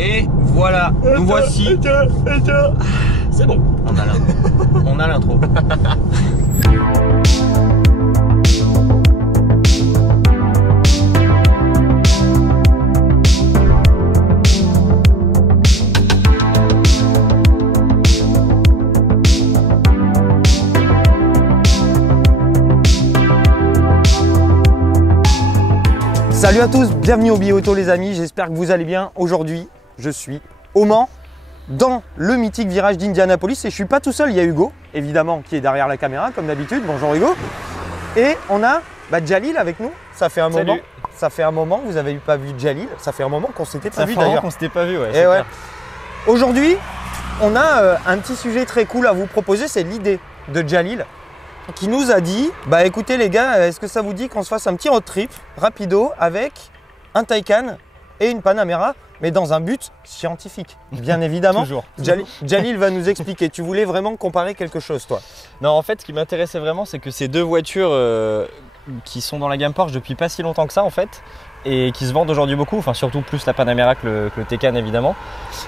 Et voilà, nous voici. C'est bon, on a l'intro. Salut à tous, bienvenue au Bi-Auto les amis, j'espère que vous allez bien. Aujourd'hui, je suis au Mans, dans le mythique virage d'Indianapolis et je suis pas tout seul, il y a Hugo, évidemment, qui est derrière la caméra comme d'habitude. Bonjour Hugo. Et on a Djalil avec nous, ça fait un moment. Ça fait un moment, vous avez pas vu Djalil, ça fait un moment qu'on s'était pas vu d'ailleurs. On s'était pas vu, ouais. Et ouais. Aujourd'hui, on a un petit sujet très cool à vous proposer, c'est l'idée de Djalil, qui nous a dit, bah écoutez les gars, est-ce que ça vous dit qu'on se fasse un petit road trip rapido avec un Taycan et une Panamera, mais dans un but scientifique, bien évidemment. Toujours. Djalil va nous expliquer. Tu voulais vraiment comparer quelque chose, toi? Non, en fait, ce qui m'intéressait vraiment, c'est que ces deux voitures qui sont dans la gamme Porsche depuis pas si longtemps que ça, en fait, et qui se vendent aujourd'hui beaucoup, enfin surtout plus la Panamera que le Taycan évidemment.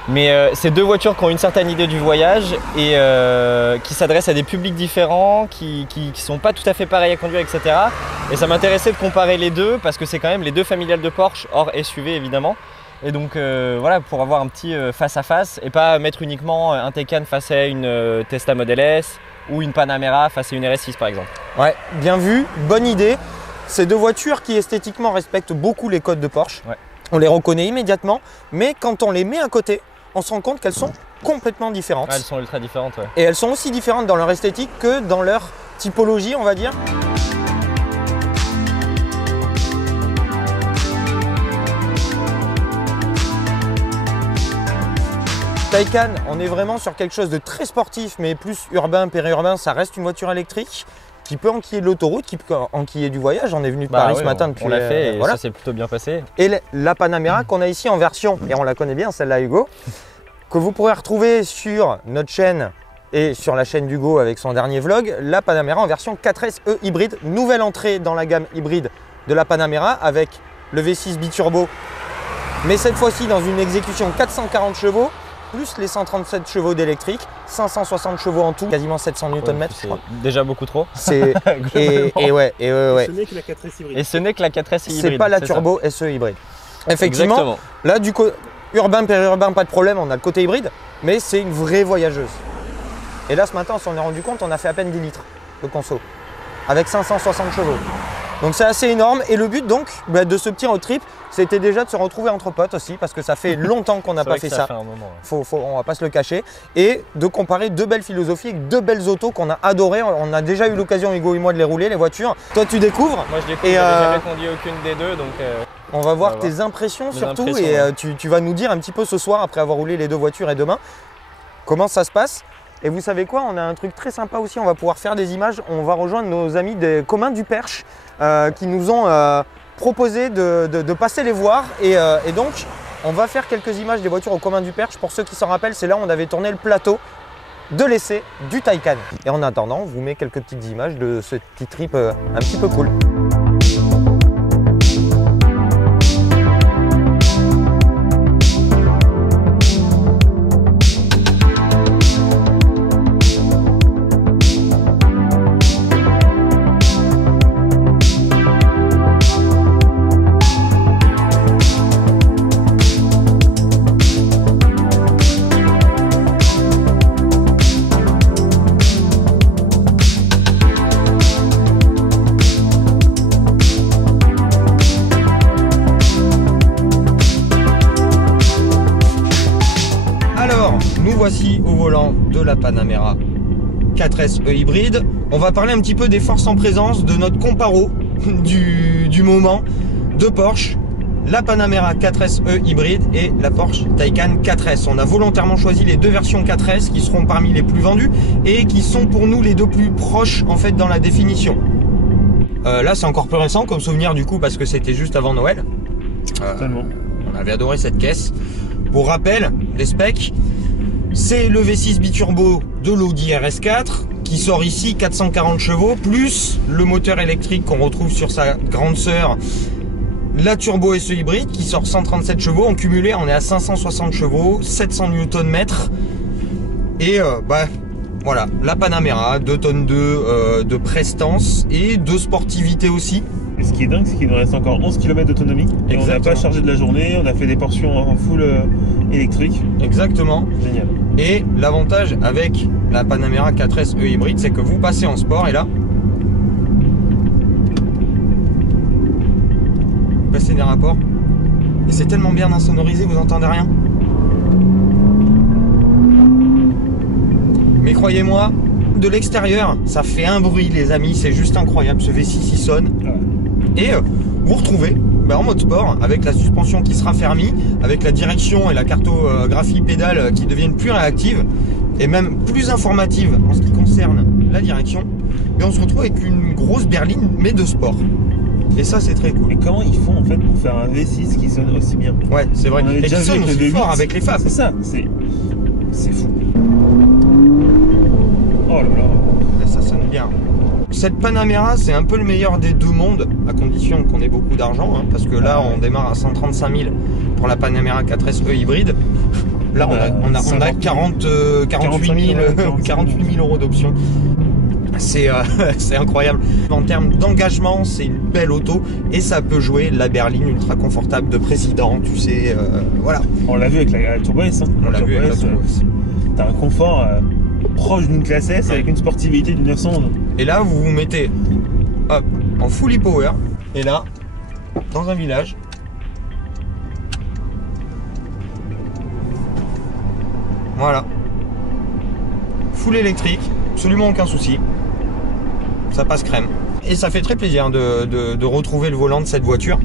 Mais ces deux voitures qui ont une certaine idée du voyage et qui s'adressent à des publics différents, qui sont pas tout à fait pareils à conduire, etc. Et ça m'intéressait de comparer les deux parce que c'est quand même les deux familiales de Porsche, hors SUV évidemment. Et donc voilà, pour avoir un petit face à face et pas mettre uniquement un Taycan face à une Tesla Model S ou une Panamera face à une RS6 par exemple. Ouais, bien vu, bonne idée. Ces deux voitures qui esthétiquement respectent beaucoup les codes de Porsche, ouais. On les reconnaît immédiatement, mais quand on les met à côté, on se rend compte qu'elles sont complètement différentes. Ah, elles sont ultra différentes, ouais. Et elles sont aussi différentes dans leur esthétique que dans leur typologie, on va dire. Taycan, on est vraiment sur quelque chose de très sportif, mais plus urbain, périurbain, ça reste une voiture électrique qui peut enquiller de l'autoroute, qui peut enquiller du voyage. On est venu de Paris ce matin depuis. On l'a fait et voilà. Ça s'est plutôt bien passé. Et la Panamera qu'on a ici en version, et on la connaît bien celle-là Hugo, que vous pourrez retrouver sur notre chaîne et sur la chaîne d'Hugo avec son dernier vlog, la Panamera en version 4SE hybride, nouvelle entrée dans la gamme hybride de la Panamera avec le V6 biturbo, mais cette fois-ci dans une exécution 440 chevaux, plus les 137 chevaux d'électrique, 560 chevaux en tout, quasiment 700 Nm. C'est déjà beaucoup trop. Et ouais. Ce n'est que la 4S hybride. Et ce n'est que la 4S hybride. C'est pas la turbo SE hybride. Effectivement, exactement. Là du coup, urbain, périurbain, pas de problème, on a le côté hybride, mais c'est une vraie voyageuse. Et là ce matin, on s'en est rendu compte, on a fait à peine 10 litres de conso, avec 560 chevaux. Donc c'est assez énorme et le but donc de ce petit road trip, c'était déjà de se retrouver entre potes aussi parce que ça fait longtemps qu'on n'a pas fait ça. Fait un moment, ouais. On va pas se le cacher. Et de comparer deux belles philosophies avec deux belles autos qu'on a adorées. On a déjà eu l'occasion, Hugo et moi, de les rouler, les voitures. Toi tu découvres. Moi je découvre, j'ai jamais conduit aucune des deux. Donc on va voir tes impressions surtout et ouais. Tu vas nous dire un petit peu ce soir, après avoir roulé les deux voitures et demain, comment ça se passe. Et vous savez quoi, on a un truc très sympa aussi, on va pouvoir faire des images. On va rejoindre nos amis des Communs du Perche qui nous ont proposé de passer les voir. Et donc, on va faire quelques images des voitures aux Communs du Perche. Pour ceux qui s'en rappellent, c'est là où on avait tourné le plateau de l'essai du Taycan. Et en attendant, on vous met quelques petites images de ce petit trip un petit peu cool. Voici au volant de la Panamera 4SE hybride. On va parler un petit peu des forces en présence de notre comparo du moment de Porsche, la Panamera 4SE hybride et la Porsche Taycan 4S. On a volontairement choisi les deux versions 4S qui seront parmi les plus vendues et qui sont pour nous les deux plus proches en fait dans la définition. Là c'est encore plus récent comme souvenir du coup parce que c'était juste avant Noël. On avait adoré cette caisse. Pour rappel, les specs, c'est le V6 biturbo de l'Audi RS4 qui sort ici 440 chevaux plus le moteur électrique qu'on retrouve sur sa grande sœur la turbo SE hybride qui sort 137 chevaux. En cumulé, on est à 560 chevaux, 700 Nm. Et voilà, la Panamera, 2 tonnes de prestance et de sportivité aussi. Et ce qui est dingue, c'est qu'il nous reste encore 11 km d'autonomie. Et on n'a pas chargé de la journée, on a fait des portions en full électrique. Exactement. Génial. Et l'avantage avec la Panamera 4S E hybride, c'est que vous passez en sport et là, vous passez des rapports et c'est tellement bien insonorisé, vous n'entendez rien. Mais croyez-moi, de l'extérieur, ça fait un bruit les amis, c'est juste incroyable, ce V6 il sonne. Et vous retrouvez en mode sport, avec la suspension qui sera fermée, avec la direction et la cartographie pédale qui deviennent plus réactives et même plus informatives en ce qui concerne la direction. Et on se retrouve avec une grosse berline mais de sport. Et ça c'est très cool. Mais comment ils font en fait pour faire un V6 qui sonne aussi bien? Ouais, c'est vrai. Et qui sonne aussi fort avec les FAB. C'est ça, c'est fou. Oh là là. Et ça sonne bien. Cette Panamera, c'est un peu le meilleur des deux mondes, à condition qu'on ait beaucoup d'argent, hein, parce que là, on démarre à 135 000 pour la Panamera 4S E hybride. Là, on a 48 000 euros d'options. C'est incroyable. En termes d'engagement, c'est une belle auto et ça peut jouer la berline ultra confortable de président, tu sais, voilà. On l'a vu avec la Turbo S. Hein. On l'a vu avec la Turbo S. T'as un confort proche d'une classe S avec une sportivité du 911. Et là, vous vous mettez hop, en fully power et là, dans un village, voilà, full électrique, absolument aucun souci. Ça passe crème. Et ça fait très plaisir de retrouver le volant de cette voiture.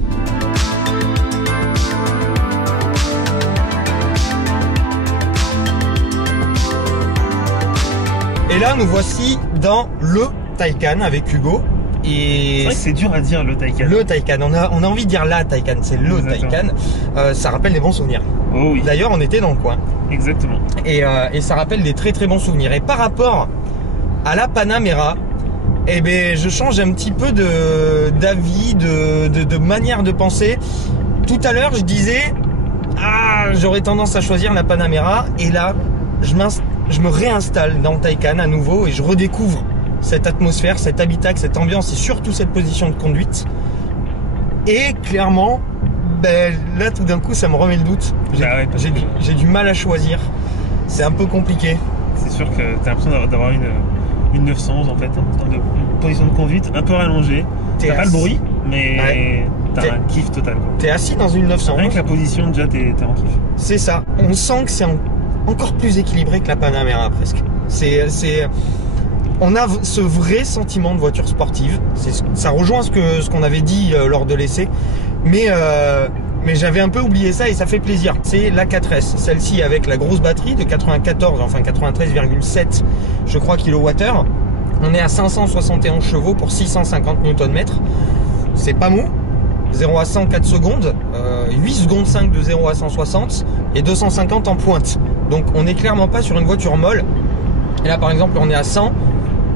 Et là, nous voici dans le Taycan avec Hugo. Et c'est vrai que c'est dur à dire le Taycan. Le Taycan, on a envie de dire la Taycan, c'est le Taycan. Ça rappelle des bons souvenirs. Oh oui. D'ailleurs, on était dans le coin. Exactement. Et ça rappelle des très très bons souvenirs. Et par rapport à la Panamera, eh ben, je change un petit peu d'avis, de manière de penser. Tout à l'heure, je disais, j'aurais tendance à choisir la Panamera. Et là, je me réinstalle dans le Taycan à nouveau et je redécouvre cette atmosphère, cet habitacle, cette ambiance et surtout cette position de conduite. Et clairement, là, tout d'un coup, ça me remet le doute. J'ai du mal à choisir. C'est un peu compliqué. C'est sûr que tu as l'impression d'avoir une 911 en fait, en termes de position de conduite un peu rallongée. T'as pas le bruit, mais t'as un kiff total. T'es assis dans une 911. Rien que la position, déjà, t'es en kiff. C'est ça. On sent que c'est encore plus équilibré que la Panamera presque. On a ce vrai sentiment de voiture sportive. Ça rejoint ce qu'on avait dit lors de l'essai. Mais j'avais un peu oublié ça et ça fait plaisir. C'est la 4S, celle-ci avec la grosse batterie de 93,7 je crois kWh. On est à 571 chevaux pour 650 Nm. C'est pas mou. 0 à 100 4 secondes, 8 secondes 5 de 0 à 160 et 250 en pointe. Donc on n'est clairement pas sur une voiture molle. Et là par exemple on est à 100,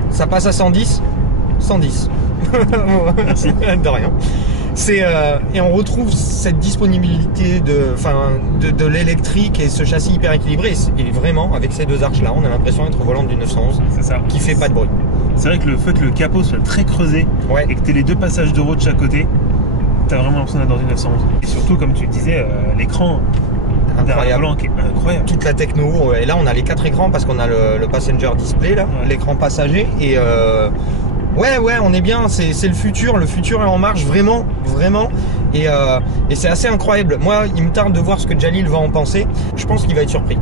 ça passe à 110, 110. Merci. De rien. Et on retrouve cette disponibilité de l'électrique et ce châssis hyper équilibré. Et vraiment, avec ces deux arches là, on a l'impression d'être au volant d'une 911 qui fait pas de bruit. C'est vrai que le fait que le capot soit très creusé et que tu aies les deux passages de roue de chaque côté, tu as vraiment l'impression d'être dans une 911. Et surtout, comme tu disais, l'écran derrière le volant qui est incroyable. Toute la techno. Et là, on a les 4 écrans parce qu'on a le passenger display, là, l'écran passager. Et ouais, on est bien, c'est le futur est en marche, vraiment. Et c'est assez incroyable. Moi, il me tarde de voir ce que Jalil va en penser. Je pense qu'il va être surpris.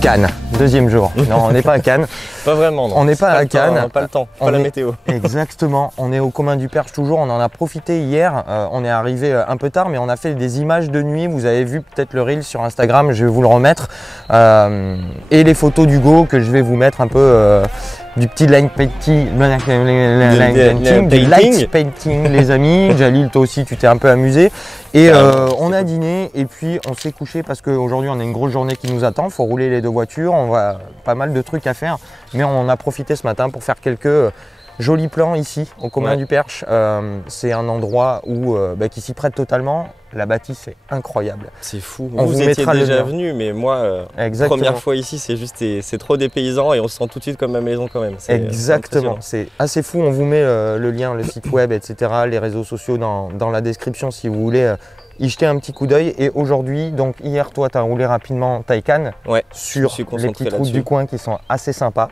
Cannes, deuxième jour. Non, on n'est pas à Cannes. Pas vraiment, non. On n'est pas à Cannes. Pas le temps, pas la météo. Exactement. On est au Commun du Perche toujours. On en a profité hier. On est arrivé un peu tard, mais on a fait des images de nuit. Vous avez vu peut-être le reel sur Instagram. Je vais vous le remettre. Et les photos d'Hugo que je vais vous mettre un peu du petit line painting, light painting les amis. Jalil, toi aussi tu t'es un peu amusé. Et on a dîné et puis on s'est couché parce qu'aujourd'hui on a une grosse journée qui nous attend. Il faut rouler les deux voitures, on va pas mal de trucs à faire. Mais on en a profité ce matin pour faire quelques jolis plans ici au Commun du Perche. C'est un endroit où, qui s'y prête totalement. La bâtisse est incroyable. C'est fou. Vous étiez déjà venu, mais moi, première fois ici, c'est trop dépaysant et on se sent tout de suite comme à maison quand même. Exactement. C'est assez fou. On vous met le lien, le site web, etc., les réseaux sociaux dans la description si vous voulez y jeter un petit coup d'œil. Et aujourd'hui, donc hier, toi, tu as roulé rapidement Taycan sur les petites routes du coin qui sont assez sympas.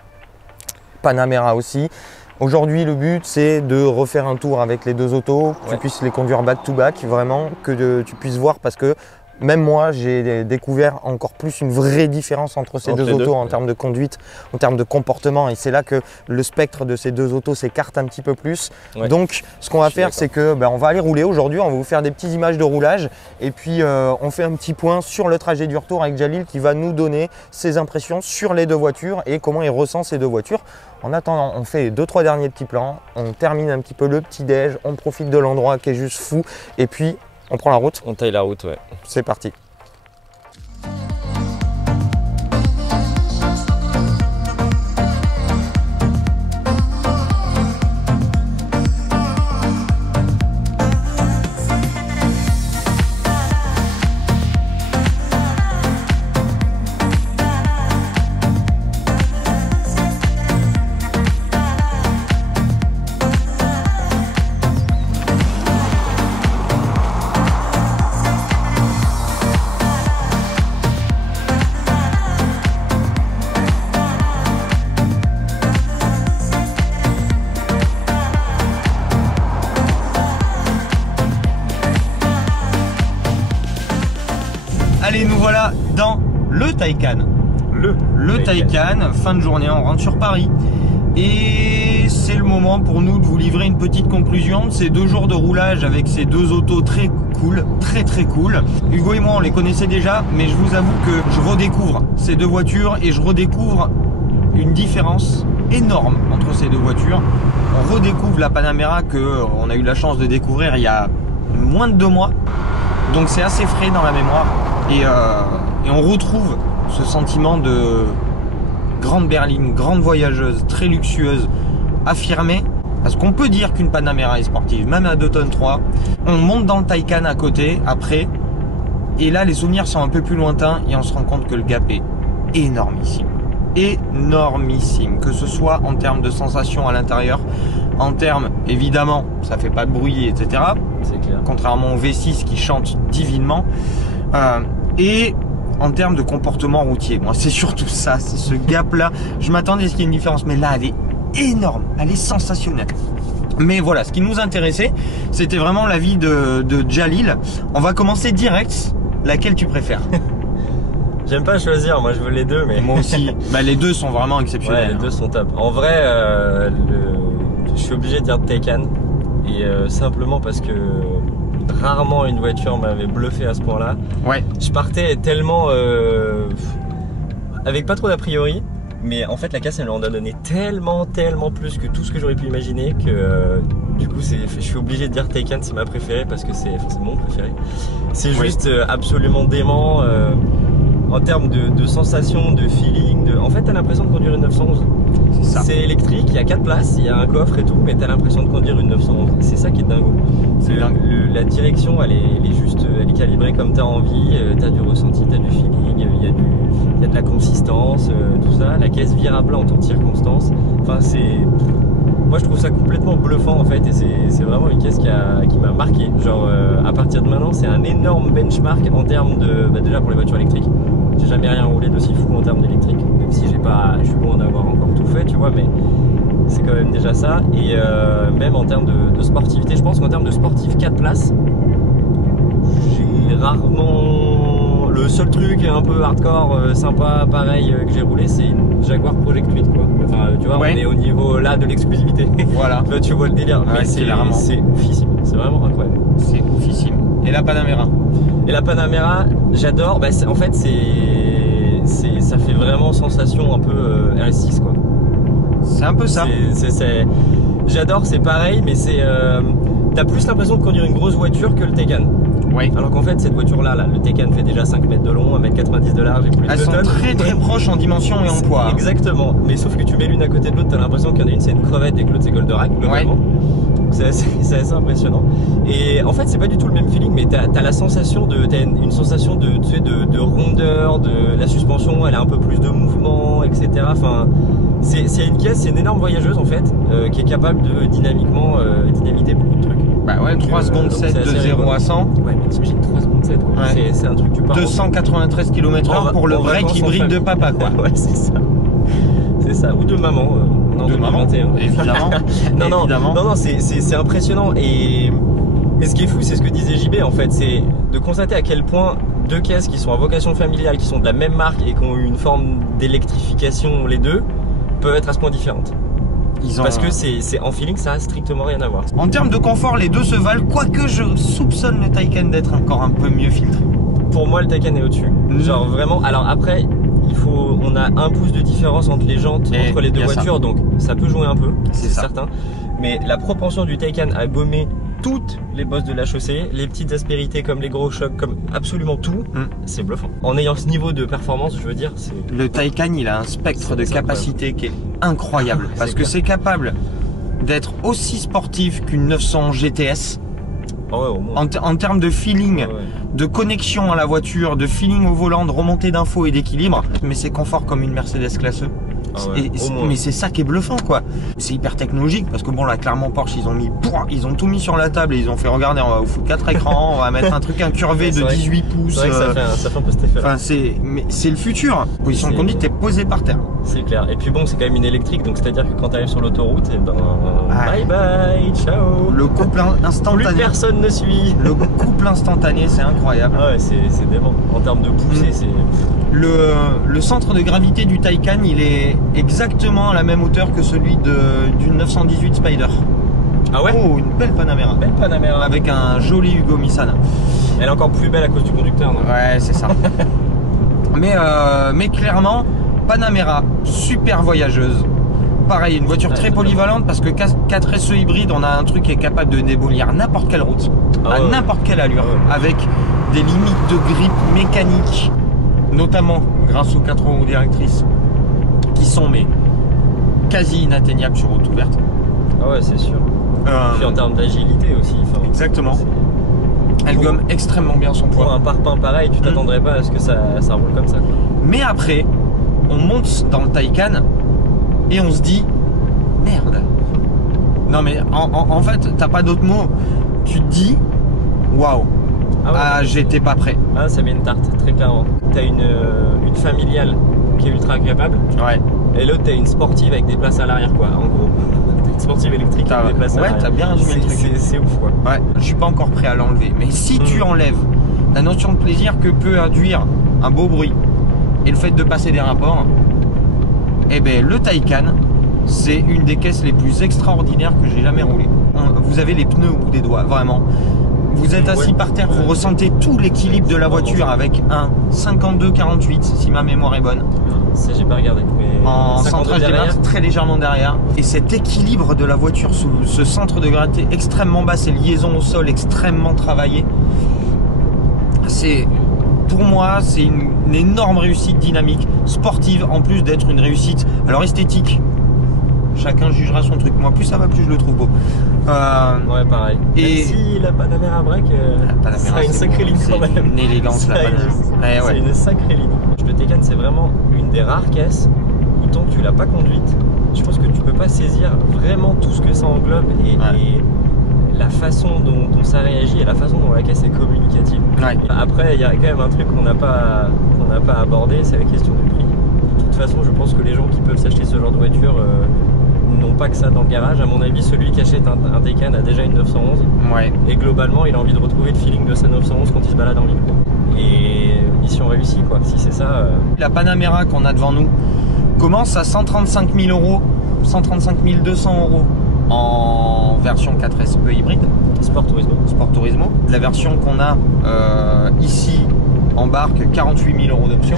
Panamera aussi. Aujourd'hui, le but, c'est de refaire un tour avec les deux autos, que tu puisses les conduire back-to-back, vraiment, que tu puisses voir parce que même moi, j'ai découvert encore plus une vraie différence entre ces deux autos en termes de conduite, en termes de comportement. Et c'est là que le spectre de ces deux autos s'écarte un petit peu plus. Donc, ce qu'on va faire, c'est que on va aller rouler aujourd'hui. On va vous faire des petites images de roulage. Et puis, on fait un petit point sur le trajet du retour avec Jalil qui va nous donner ses impressions sur les deux voitures et comment il ressent ces deux voitures. En attendant, on fait 2-3 derniers petits plans. On termine un petit peu le petit-déj. On profite de l'endroit qui est juste fou. Et puis, on prend la route. On taille la route, ouais. C'est parti. Allez, nous voilà dans le Taycan. Le Taycan, fin de journée, on rentre sur Paris. Et c'est le moment pour nous de vous livrer une petite conclusion de ces 2 jours de roulage avec ces deux autos très cool, très cool. Hugo et moi, on les connaissait déjà, mais je vous avoue que je redécouvre ces deux voitures et je redécouvre une différence énorme entre ces deux voitures. On redécouvre la Panamera qu'on a eu la chance de découvrir il y a moins de 2 mois. Donc c'est assez frais dans la mémoire et on retrouve ce sentiment de grande berline, grande voyageuse, très luxueuse, affirmée. Parce qu'on peut dire qu'une Panamera est sportive, même à 2 tonnes 3. On monte dans le Taycan à côté, après. Et là, les souvenirs sont un peu plus lointains et on se rend compte que le gap est énormissime. Énormissime. Que ce soit en termes de sensations à l'intérieur, en termes, évidemment, ça fait pas de bruit, etc. C'est clair. Contrairement au V6 qui chante divinement. Et en termes de comportement routier, moi c'est surtout ça, c'est ce gap là. Je m'attendais à ce qu'il y ait une différence, mais là elle est énorme, elle est sensationnelle. Mais voilà, ce qui nous intéressait, c'était vraiment l'avis de Jalil. On va commencer direct. Laquelle tu préfères? J'aime pas choisir, moi je veux les deux, mais moi aussi. Bah, les deux sont vraiment exceptionnels. Ouais, les deux sont top. En vrai, je suis obligé de dire Taycan, et simplement parce que rarement une voiture m'avait bluffé à ce point-là. Ouais. Je partais tellement avec pas trop d'a priori, mais en fait la caisse elle m'en a donné tellement plus que tout ce que j'aurais pu imaginer que du coup je suis obligé de dire Taycan, c'est ma préférée parce que c'est mon préféré. C'est juste absolument dément en termes de sensations, de feeling. En fait t'as l'impression de conduire une 911. C'est électrique, il y a 4 places, il y a un coffre et tout, mais t'as l'impression de conduire une 911. C'est ça qui est dingo. La direction, elle est calibrée comme t'as envie, t'as du ressenti, t'as du feeling, il y a de la consistance, tout ça. La caisse vire à plat en toutes circonstances. Enfin, moi je trouve ça complètement bluffant en fait, et c'est vraiment une caisse qui m'a marqué. Genre à partir de maintenant, c'est un énorme benchmark en termes de, déjà pour les voitures électriques. J'ai jamais rien roulé d'aussi fou en termes d'électrique, même si je suis loin d'avoir encore tout fait, tu vois, mais c'est quand même déjà ça. Et même en termes de sportivité, je pense qu'en termes de sportif 4 places, j'ai rarement... Le seul truc un peu hardcore, sympa, pareil, que j'ai roulé, c'est une Jaguar Project 8, quoi. Enfin, tu vois, on est au niveau là de l'exclusivité. Voilà. Là, tu vois le délire. Ouais, mais c'est oufissime. C'est vraiment incroyable. C'est oufissime. Et la Panamera? Et la Panamera, j'adore. Bah, en fait, ça fait vraiment sensation un peu RS6, quoi. C'est un peu ça. J'adore, c'est pareil, mais t'as plus l'impression de conduire une grosse voiture que le Taycan. Oui. Alors qu'en fait, cette voiture-là, le Taycan fait déjà 5 mètres de long, 1m90 de large et plus de 2 tonnes. Elles sont très proches en dimension et en poids. Exactement. Mais sauf que tu mets l'une à côté de l'autre, t'as l'impression qu'il y en a une c'est une crevette et que l'autre c'est Goldorak, globalement. Ouais. C'est assez impressionnant. Et en fait, c'est pas du tout le même feeling, mais t'as la sensation t'as une sensation de rondeur, de la suspension, elle a un peu plus de mouvement, etc. Enfin, c'est une caisse, c'est une énorme voyageuse en fait, qui est capable de dynamiter beaucoup de trucs. Bah ouais, 3 secondes 7 de 0 à 100. Ouais, mais t'imagines 3 secondes 7 quoi. Ouais. C'est un truc que tu pars. 293 km/h pour le break hybride de papa quoi. Ouais, c'est ça. C'est ça. Ou de maman. En 2021. Évidemment. Non, c'est impressionnant. Mais ce qui est fou, c'est ce que disait JB en fait, c'est de constater à quel point deux caisses qui sont à vocation familiale, qui sont de la même marque et qui ont une forme d'électrification les deux, peuvent être à ce point différentes. Parce que c'est en feeling, ça a strictement rien à voir. En termes de confort, les deux se valent, quoique je soupçonne le Taycan d'être encore un peu mieux filtré. Pour moi, le Taycan est au-dessus. Genre vraiment. Alors après, on a un pouce de différence entre les jantes, entre les deux voitures, donc ça peut jouer un peu, c'est certain. Mais la propension du Taycan à gommer toutes les bosses de la chaussée, les petites aspérités comme les gros chocs, comme absolument tout, c'est bluffant. En ayant ce niveau de performance, je veux dire, c'est... Le Taycan, il a un spectre de capacité qui est incroyable, parce que c'est capable d'être aussi sportif qu'une 900 GTS. Oh ouais, au moins. En termes de feeling, de connexion à la voiture, de feeling au volant, de remontée d'infos et d'équilibre, mais c'est confort comme une Mercedes classe E. Mais c'est ça qui est bluffant quoi. C'est hyper technologique parce que bon là clairement Porsche ils ont tout mis sur la table et ils ont fait regarder, on va vous foutre 4 écrans, on va mettre un truc incurvé de 18 pouces. C'est vrai que ça fait un peu cet effet. Enfin c'est le futur. Position de conduite, t'es posé par terre. C'est clair. Et puis bon, c'est quand même une électrique, donc c'est à dire que quand t'arrives sur l'autoroute, et bye bye, ciao. Le couple instantané. Plus personne ne suit. Le couple instantané, c'est incroyable. Ah ouais, c'est dément. En termes de poussée, c'est... Le centre de gravité du Taycan, il est exactement à la même hauteur que celui d'une 918 Spider. Ah ouais? Oh, une belle Panamera. Belle Panamera. Avec un joli Hugo Missana. Elle est encore plus belle à cause du conducteur, non? Ouais, c'est ça. mais clairement, Panamera, super voyageuse. Pareil, une voiture très polyvalente parce que 4SE hybride, on a un truc qui est capable de démolir n'importe quelle route, à n'importe quelle allure, avec des limites de grip mécanique, notamment grâce aux 4 roues directrices qui sont quasi inatteignables sur route ouverte. Ah ouais, c'est sûr. Puis en termes d'agilité aussi. Exactement. Elle gomme extrêmement bien son poids. Pour un parpaing pareil, tu t'attendrais pas à ce que ça roule comme ça, quoi. Mais après, on monte dans le Taycan et on se dit merde. Non mais en fait, t'as pas d'autre mot. Tu te dis waouh. J'étais pas prêt. Ah, ça met une tarte, très clairement. T'as une familiale qui est ultra capable. Ouais. Et l'autre, t'as une sportive avec des places à l'arrière, quoi, en gros. T'as une sportive électrique avec des places à l'arrière. Ouais, t'as bien résumé le truc. C'est ouf, quoi. Ouais, je suis pas encore prêt à l'enlever. Mais si tu enlèves la notion de plaisir que peut induire un beau bruit et le fait de passer des rapports, eh ben le Taycan, c'est une des caisses les plus extraordinaires que j'ai jamais roulé. Vous avez les pneus au bout des doigts, vraiment. Vous êtes assis par terre, vous ressentez tout l'équilibre de la voiture avec un 52-48 si ma mémoire est bonne. Ça j'ai pas regardé. Mais en centrage démarre très légèrement derrière. Et cet équilibre de la voiture sous ce centre de gravité extrêmement bas, ces liaisons au sol extrêmement travaillées, pour moi c'est une énorme réussite dynamique, sportive en plus d'être une réussite. Alors esthétique, chacun jugera son truc. Moi, plus ça va, plus je le trouve beau. Ouais, pareil. Et même si la Panamera break, ça a une sacrée ligne quand même. Une élégance, la Panamera. C'est une sacrée ligne. Le Taycan, c'est vraiment une des rares caisses où tant que tu l'as pas conduite, je pense que tu peux pas saisir vraiment tout ce que ça englobe et la façon dont ça réagit et la façon dont la caisse est communicative. Ouais. Après, il y a quand même un truc qu'on n'a pas abordé, c'est la question du prix. De toute façon, je pense que les gens qui peuvent s'acheter ce genre de voiture n'ont pas que ça dans le garage. À mon avis, celui qui achète un Taycan a déjà une 911. Ouais. Et globalement, il a envie de retrouver le feeling de sa 911 quand il se balade en ville. Et mission réussie, quoi. Si c'est ça. La Panamera qu'on a devant nous commence à 135 000 euros, 135 200 euros en version 4SE hybride. Sport Turismo. Sport Turismo. La version qu'on a ici en embarque 48 000 € d'options.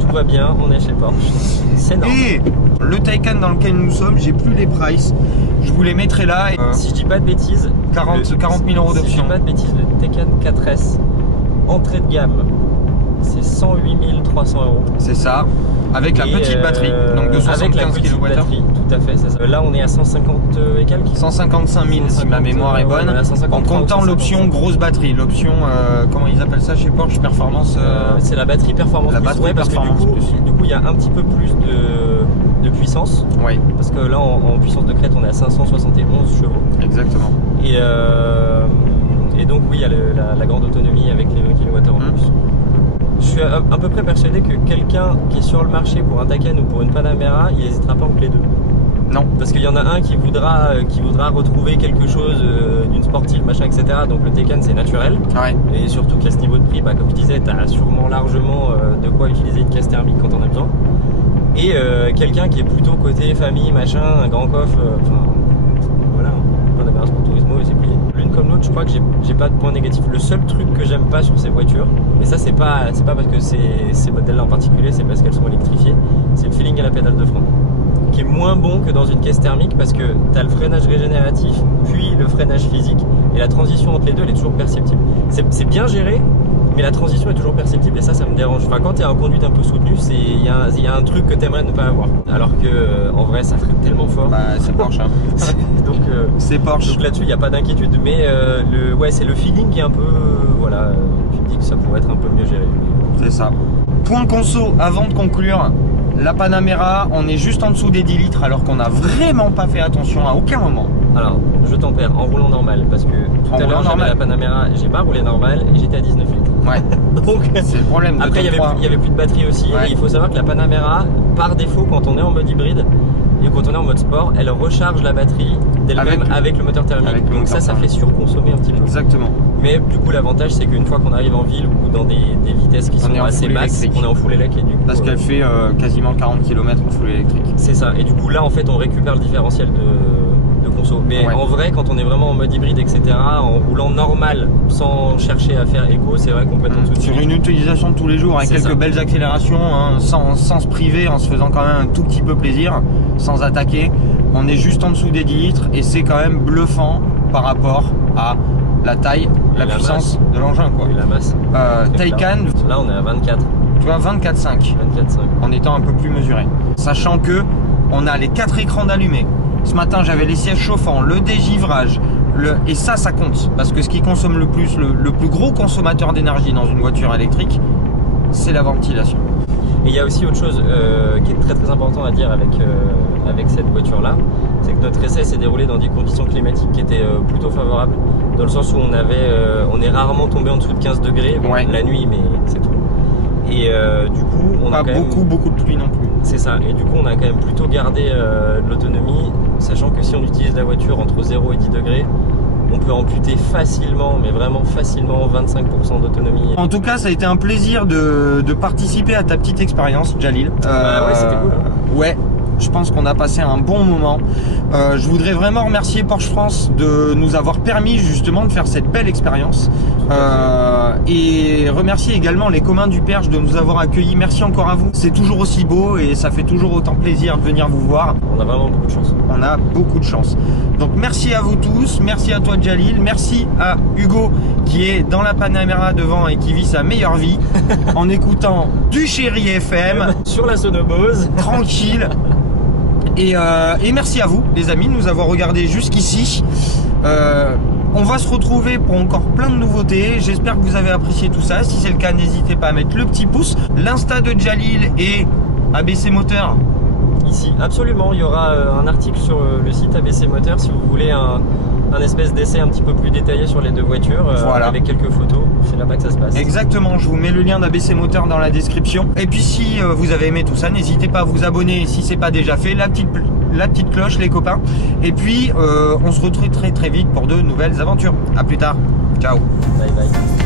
Tout va bien, on est chez Porsche. C'est normal. Et le Taycan dans lequel nous sommes, j'ai plus les prices. Je vous les mettrai là. Si je dis pas de bêtises, 40 000 € si je d'options. dis pas de bêtises, le Taycan 4S, entrée de gamme, c'est 108 300 €. C'est ça. Avec la petite batterie, donc de 75 kWh. Batterie, tout à fait, c'est ça. Là on est à 150 et quelques. 155 000 si ma mémoire est bonne. En comptant l'option grosse batterie, l'option comment ils appellent ça chez Porsche, performance. C'est la batterie performance. La batterie performance. Parce que du coup il y a un petit peu plus de puissance. Oui. Parce que là en puissance de crête on est à 571 chevaux. Exactement. Et donc oui il y a la grande autonomie avec les 20 kWh en plus. Je suis à peu près persuadé que quelqu'un qui est sur le marché pour un Taycan ou pour une Panamera, il n'hésitera pas entre les deux. Non. Parce qu'il y en a un qui voudra retrouver quelque chose d'une sportive, machin, etc. Donc le Taycan c'est naturel. Ouais. Et surtout qu'à ce niveau de prix, comme je disais, tu as sûrement largement de quoi utiliser une caisse thermique quand on a besoin. Et quelqu'un qui est plutôt côté famille, machin, un grand coffre, voilà, Panamera Sport Turismo et c'est plié. L'une comme l'autre, je crois que j'ai pas de point négatif. Le seul truc que j'aime pas sur ces voitures, et ça c'est pas parce que ces modèles-là en particulier, c'est parce qu'elles sont électrifiées, c'est le feeling à la pédale de frein, qui est moins bon que dans une caisse thermique parce que tu as le freinage régénératif, puis le freinage physique, et la transition entre les deux elle est toujours perceptible. C'est bien géré, mais la transition est toujours perceptible et ça me dérange. Enfin, quand tu es en conduite un peu soutenue, il y a un truc que tu aimerais ne pas avoir. Alors que en vrai, ça freine tellement fort. Bah, c'est Porsche. Hein. Donc, c'est Porsche. Donc là-dessus, il n'y a pas d'inquiétude. Mais c'est le feeling qui est un peu. Voilà, tu te dis que ça pourrait être un peu mieux géré. C'est ça. Point conso avant de conclure. La Panamera, on est juste en dessous des 10 litres alors qu'on n'a vraiment pas fait attention à aucun moment. Alors, je tempère en roulant normal parce que tout à l'heure j'avais la Panamera, j'ai pas roulé normal et j'étais à 19 litres. Ouais. Donc c'est le problème. De après, il y avait plus de batterie aussi. Ouais. Et il faut savoir que la Panamera, par défaut, quand on est en mode hybride et quand on est en mode sport, elle recharge la batterie d'elle-même avec le moteur thermique. Donc ça fait surconsommer un petit peu. Exactement. Mais du coup, l'avantage c'est qu'une fois qu'on arrive en ville ou dans des vitesses qui sont assez basses, on est en full électrique. Parce qu'elle fait quasiment 40 km en full électrique. C'est ça. Et du coup, là en fait, on récupère le différentiel de conso. Mais en vrai, quand on est vraiment en mode hybride, etc., en roulant normal, sans chercher à faire éco, c'est vrai qu'on peut être en dessous. Sur une utilisation de tous les jours, avec quelques belles accélérations, hein, sans se priver, en se faisant quand même un tout petit peu plaisir, sans attaquer, on est juste en dessous des 10 litres et c'est quand même bluffant par rapport à la taille, la puissance de l'engin, quoi. Et la masse. Taycan, là on est à 24. Tu vois, 24,5 en étant un peu plus mesuré. Sachant que on a les 4 écrans d'allumés. Ce matin, j'avais les sièges chauffants, le dégivrage, et ça compte. Parce que ce qui consomme le plus, le plus gros consommateur d'énergie dans une voiture électrique, c'est la ventilation. Et il y a aussi autre chose qui est très très important à dire avec cette voiture-là, c'est que notre essai s'est déroulé dans des conditions climatiques qui étaient plutôt favorables, dans le sens où on est rarement tombé en dessous de 15 degrés, la nuit, mais c'est tout. Et du coup, on a beaucoup de pluie non plus. C'est ça, et du coup on a quand même plutôt gardé de l'autonomie, sachant que si on utilise la voiture entre 0 et 10 degrés, on peut amputer facilement, mais vraiment facilement, 25% d'autonomie. En tout cas, ça a été un plaisir de participer à ta petite expérience, Jalil. Ouais, c'était cool. Ouais. Je pense qu'on a passé un bon moment. Je voudrais vraiment remercier Porsche France de nous avoir permis justement de faire cette belle expérience. Et remercier également les communs du Perche de nous avoir accueillis. Merci encore à vous. C'est toujours aussi beau et ça fait toujours autant plaisir de venir vous voir. On a vraiment beaucoup de chance. On a beaucoup de chance. Donc merci à vous tous. Merci à toi Jalil. Merci à Hugo qui est dans la Panamera devant et qui vit sa meilleure vie en écoutant du Chéri FM. Sur la Sonobose. Tranquille. Et merci à vous les amis de nous avoir regardé jusqu'ici. On va se retrouver pour encore plein de nouveautés. J'espère que vous avez apprécié tout ça. Si c'est le cas, n'hésitez pas à mettre le petit pouce. L'insta de Jalil et ABC Moteur. Ici, absolument. Il y aura un article sur le site ABC Moteur si vous voulez un espèce d'essai un petit peu plus détaillé sur les deux voitures, voilà. Avec quelques photos. C'est là-bas que ça se passe. Exactement, je vous mets le lien d'ABC Moteur dans la description. Et puis si vous avez aimé tout ça, n'hésitez pas à vous abonner si c'est pas déjà fait, la petite cloche les copains. Et puis on se retrouve très vite pour de nouvelles aventures. À plus tard, ciao. Bye bye.